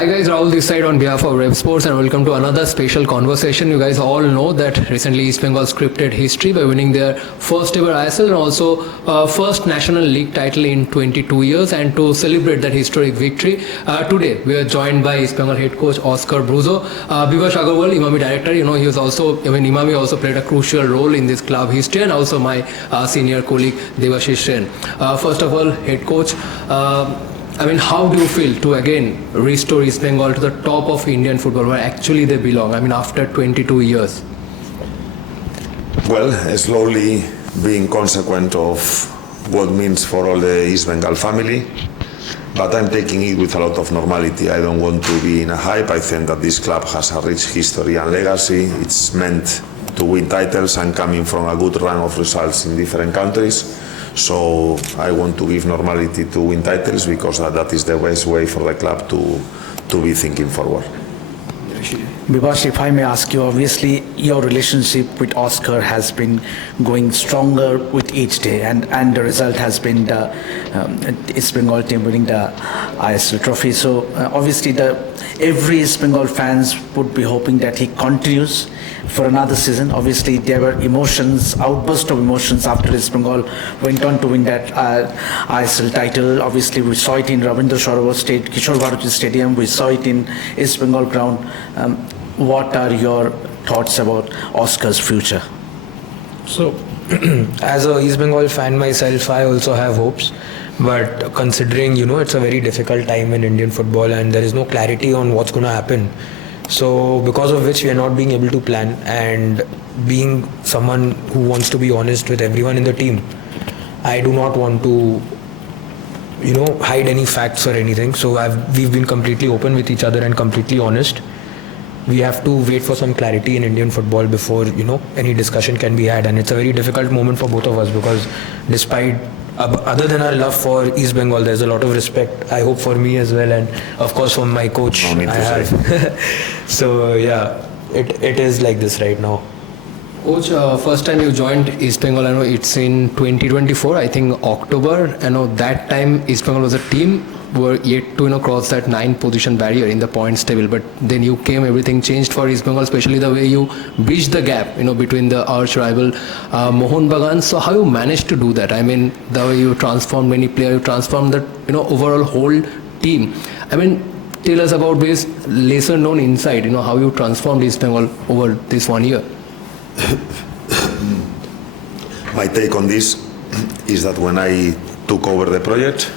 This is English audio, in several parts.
Hi guys, Rahul this side on behalf of Revsportz and welcome to another special conversation. You guys all know that recently East Bengal scripted history by winning their first ever ISL and also first National League title in 22 years. And to celebrate that historic victory, today we are joined by East Bengal head coach Oscar Bruzon, Bivash Agarwal, Emami director. You know, he was also, Emami also played a crucial role in this club history, and also my senior colleague Devashish Sen. First of all, head coach, how do you feel to again restore East Bengal to the top of Indian football where actually they belong? After 22 years. Well, slowly being consequent of what means for all the East Bengal family, but I'm taking it with a lot of normality. I don't want to be in a hype. I think that this club has a rich history and legacy. It's meant to win titles and coming from a good run of results in different countries. So I want to give normality to win titles because that is the best way for the club to be thinking forward. Bivash, if I may ask you, obviously your relationship with Oscar has been going stronger with each day, and the result has been the East Bengal team winning the ISL trophy. So obviously every East Bengal fans would be hoping that he continues for another season. Obviously there were outburst of emotions after East Bengal went on to win that ISL title. Obviously we saw it in Ravindra Sarovar Kishore Bharati Stadium, we saw it in East Bengal ground. What are your thoughts about Oscar's future? So, as a East Bengal fan myself, I also have hopes. But considering, it's a very difficult time in Indian football and there is no clarity on what's going to happen. So, because of which we are not being able to plan, and being someone who wants to be honest with everyone in the team, I do not want to, hide any facts or anything. So, we've been completely open with each other and completely honest. We have to wait for some clarity in Indian football before, any discussion can be had. And it's a very difficult moment for both of us because despite, other than our love for East Bengal, there's a lot of respect, I hope, for me as well. And of course, for my coach, I have. So, yeah, it is like this right now. Coach, first time you joined East Bengal, I know it's in 2024, I think October. I know that time East Bengal was a team were yet to cross that 9 position barrier in the points table, but then you came, everything changed for East Bengal, especially the way you bridged the gap between the arch rival Mohun Bagan. So how you managed to do that? The way you transformed many players, you transformed the overall whole team. Tell us about this lesser known insight, how you transformed East Bengal over this 1 year. My take on this is that when I took over the project,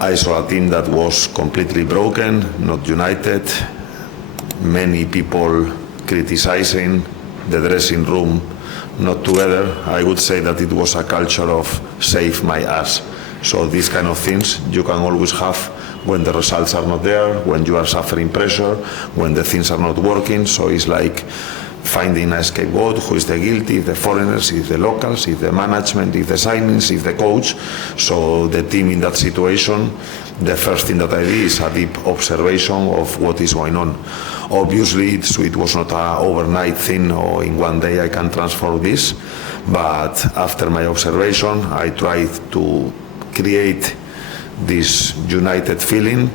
I saw a team that was completely broken, not united, many people criticizing, the dressing room not together. I would say that it was a culture of save my ass. So these kind of things you can always have when the results are not there, when you are suffering pressure, when the things are not working. So it's like finding a scapegoat, who is the guilty, if the foreigners, if the locals, if the management, if the signings, if the coach. So the team in that situation, the first thing that I did is a deep observation of what is going on. Obviously, it was not an overnight thing or in one day I can transform this, but after my observation, I tried to create this united feeling,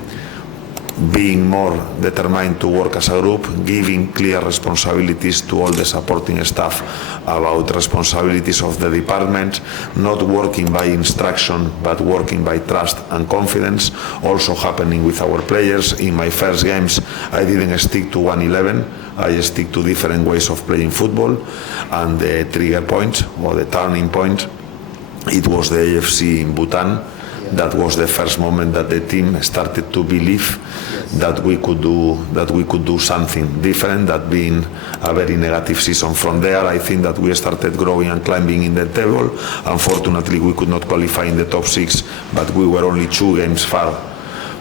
being more determined to work as a group, giving clear responsibilities to all the supporting staff about responsibilities of the department, not working by instruction but working by trust and confidence, also happening with our players. In my first games I didn't stick to 1-11, I stick to different ways of playing football, and the trigger point or the turning point, it was the AFC in Bhutan. That was the first moment that the team started to believe that we could do something different, that being a very negative season. From there, I think that we started growing and climbing in the table. Unfortunately, we could not qualify in the top 6, but we were only 2 games far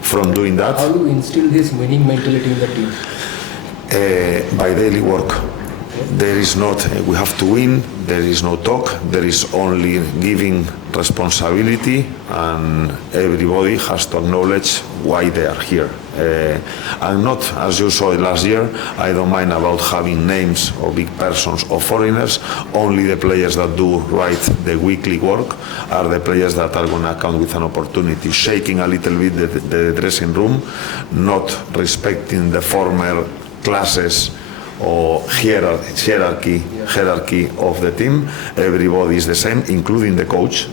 from doing that. How do you instill this winning mentality in the team? By daily work. There is not, we have to win, there is no talk, there is only giving responsibility, and everybody has to acknowledge why they are here. I'm not, as you saw last year, I don't mind about having names of big persons or foreigners. Only the players that do right the weekly work are the players that are going to come with an opportunity, shaking a little bit the dressing room, not respecting the former classes or hierarchy of the team. Everybody is the same, including the coach.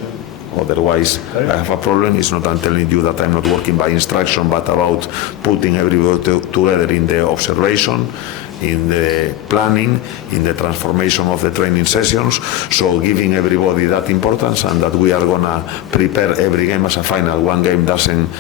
Otherwise, I have a problem. It's not I'm telling you that I'm not working by instruction, but about putting everybody together in the observation, in the planning, in the transformation of the training sessions. So giving everybody that importance, and that we are going to prepare every game as a final. One game doesn't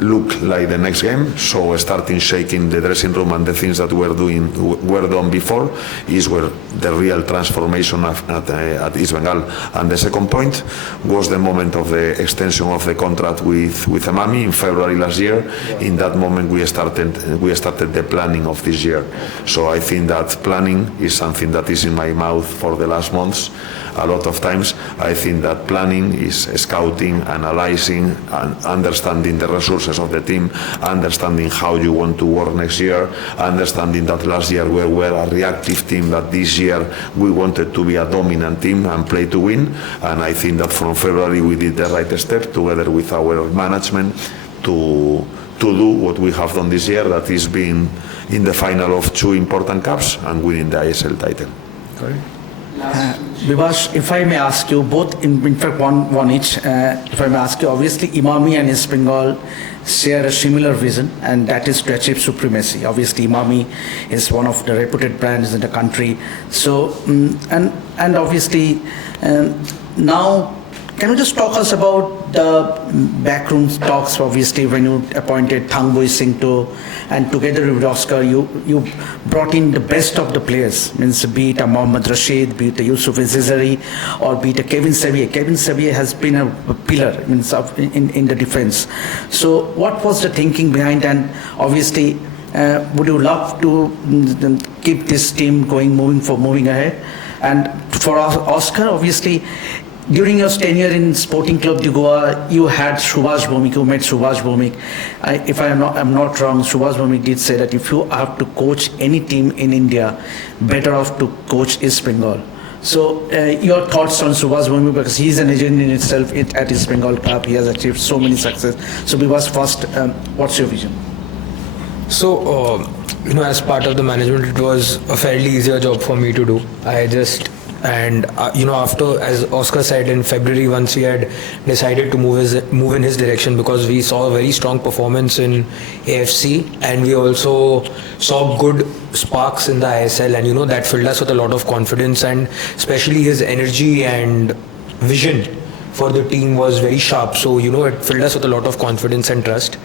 look like the next game, so starting shaking the dressing room and the things that were done before is where the real transformation at East Bengal. And the second point was the moment of the extension of the contract with Emami in February last year. In that moment we started the planning of this year. So I think that planning is something that is in my mouth for the last months. A lot of times I think that planning is scouting, analyzing, and understanding the resources of the team, understanding how you want to work next year, understanding that last year we were a reactive team, that this year we wanted to be a dominant team and play to win. And I think that from February we did the right step together with our management to do what we have done this year, that is being in the final of 2 important cups and winning the ISL title. Correct. Bivash, if I may ask you, both in fact one each, if I may ask you, obviously Emami and East Bengal share a similar vision, and that is to achieve supremacy. Obviously Emami is one of the reputed brands in the country. So, and obviously now, can you just talk us about the backroom talks, obviously, when you appointed Thangboy Singh and together with Oscar, you brought in the best of the players, means be it a Mohammad Rashid, be it a Yusuf Zizari, or be it a Kevin Sevier. Kevin Sevier has been a pillar means in the defense. So what was the thinking behind, and obviously, would you love to keep this team going, moving ahead? And for Oscar, obviously, during your tenure in Sporting Club de Goa, you had Subhash Bhowmick, you met Subhash Bhowmick. If I'm not wrong, Subhash Bhowmick did say that if you have to coach any team in India, better off to coach East Bengal. So your thoughts on Subhash Bhowmick, because he's a legend in itself at East Bengal Club. He has achieved so many success. So Bivash, first, what's your vision? So, as part of the management, it was a fairly easier job for me to do. After, as Oscar said, in February, once we had decided to move in his direction, because we saw a very strong performance in AFC, and we also saw good sparks in the ISL, and that filled us with a lot of confidence, and especially his energy and vision for the team was very sharp. So it filled us with a lot of confidence and trust.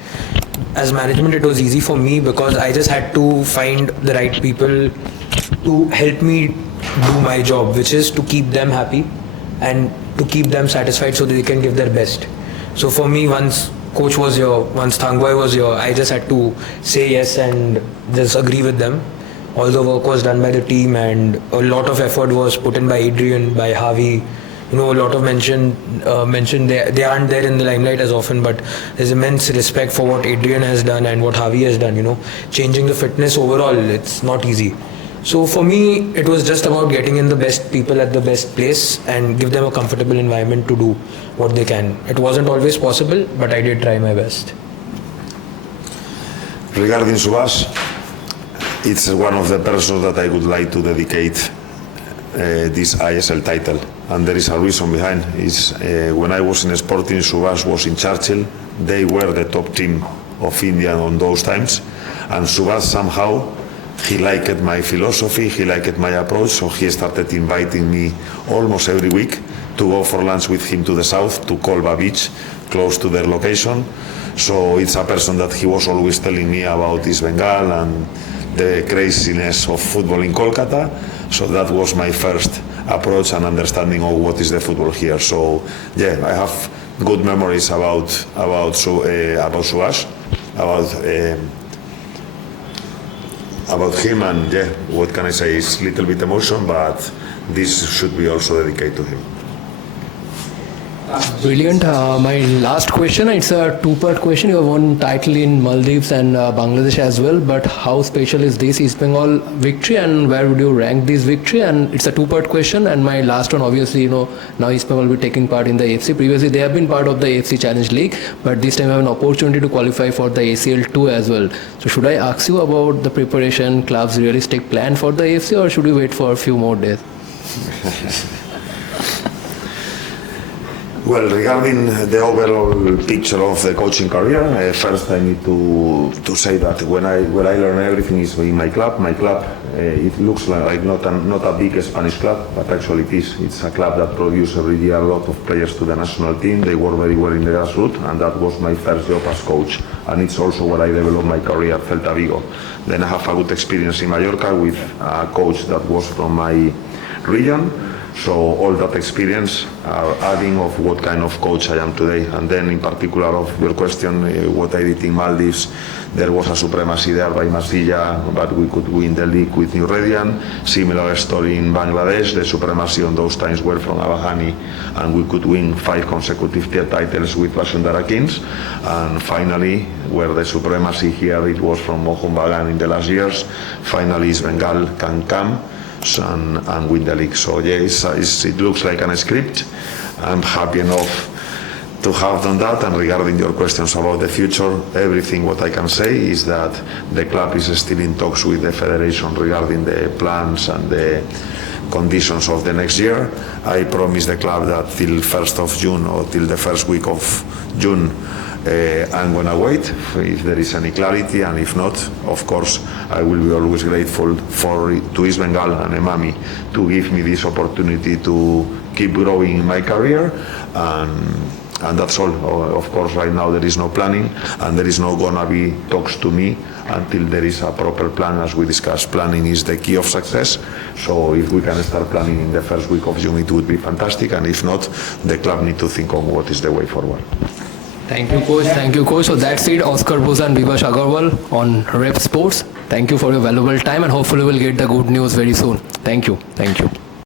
As management, it was easy for me because I just had to find the right people to help me do my job, which is to keep them happy and to keep them satisfied so that they can give their best. So for me, once coach was here, once Thangboy was here, I just had to say yes and just agree with them. All the work was done by the team, and a lot of effort was put in by Adrian, by Javi. A lot of mention they aren't there in the limelight as often, but there's immense respect for what Adrian has done and what Javi has done. Changing the fitness overall, it's not easy. So for me, it was just about getting in the best people at the best place and give them a comfortable environment to do what they can. It wasn't always possible, but I did try my best. Regarding Subhash, it's one of the persons that I would like to dedicate this ISL title, and there is a reason behind. Is when I was in Sporting, Subhash was in Churchill. They were the top team of India on those times, and Subhash somehow, he liked my philosophy, he liked my approach, so he started inviting me almost every week to go for lunch with him to the south, to Kolba Beach, close to their location. So it's a person that he was always telling me about East Bengal and the craziness of football in Kolkata. So that was my first approach and understanding of what is the football here. So yeah, I have good memories about Subhash, about about him, and yeah, what can I say? It's a little bit emotion, but this should be also dedicated to him. Brilliant. My last question, it's a two-part question. You have won title in Maldives and Bangladesh as well, but how special is this East Bengal victory, and where would you rank this victory? And it's a two-part question. And my last one, obviously, now East Bengal will be taking part in the AFC. Previously, they have been part of the AFC Challenge League, but this time I have an opportunity to qualify for the ACL 2 as well. So should I ask you about the preparation, club's realistic plan for the AFC, or should we wait for a few more days? Well, regarding the overall picture of the coaching career, first I need to say that when I learn everything is in my club. My club, it looks like not a big Spanish club, but actually it is. It's a club that produces every year a lot of players to the national team. They work very well in the grassroots, and that was my first job as coach. And it's also where I developed my career at Celta Vigo. Then I have a good experience in Mallorca with a coach that was from my region. So all that experience are adding of what kind of coach I am today. And then in particular of your question, what I did in Maldives, there was a supremacy there by Masilla, but we could win the league with New Radian. Similar story in Bangladesh, the supremacy on those times were from Abahani, and we could win 5 consecutive tier titles with Vasundhara Kings. And finally, where the supremacy here, it was from Mohun Bagan in the last years. Finally, East Bengal can come and win the league. So yes, it looks like a script. I'm happy enough to have done that. And regarding your questions about the future, everything what I can say is that the club is still in talks with the federation regarding the plans and the conditions of the next year. I promise the club that till 1st of June or till the first week of June, I'm gonna wait if there is any clarity, and if not, of course, I will be always grateful to East Bengal and Emami to give me this opportunity to keep growing in my career, and that's all. Of course, right now there is no planning, and there is no gonna be talks to me until there is a proper plan. As we discussed, planning is the key of success. So if we can start planning in the first week of June, it would be fantastic, and if not, the club need to think on what is the way forward. Thank you, coach. Thank you, coach. So that's it. Oscar Bruzon, Bivash Agarwal on Revsportz. Thank you for your valuable time, and hopefully we'll get the good news very soon. Thank you. Thank you.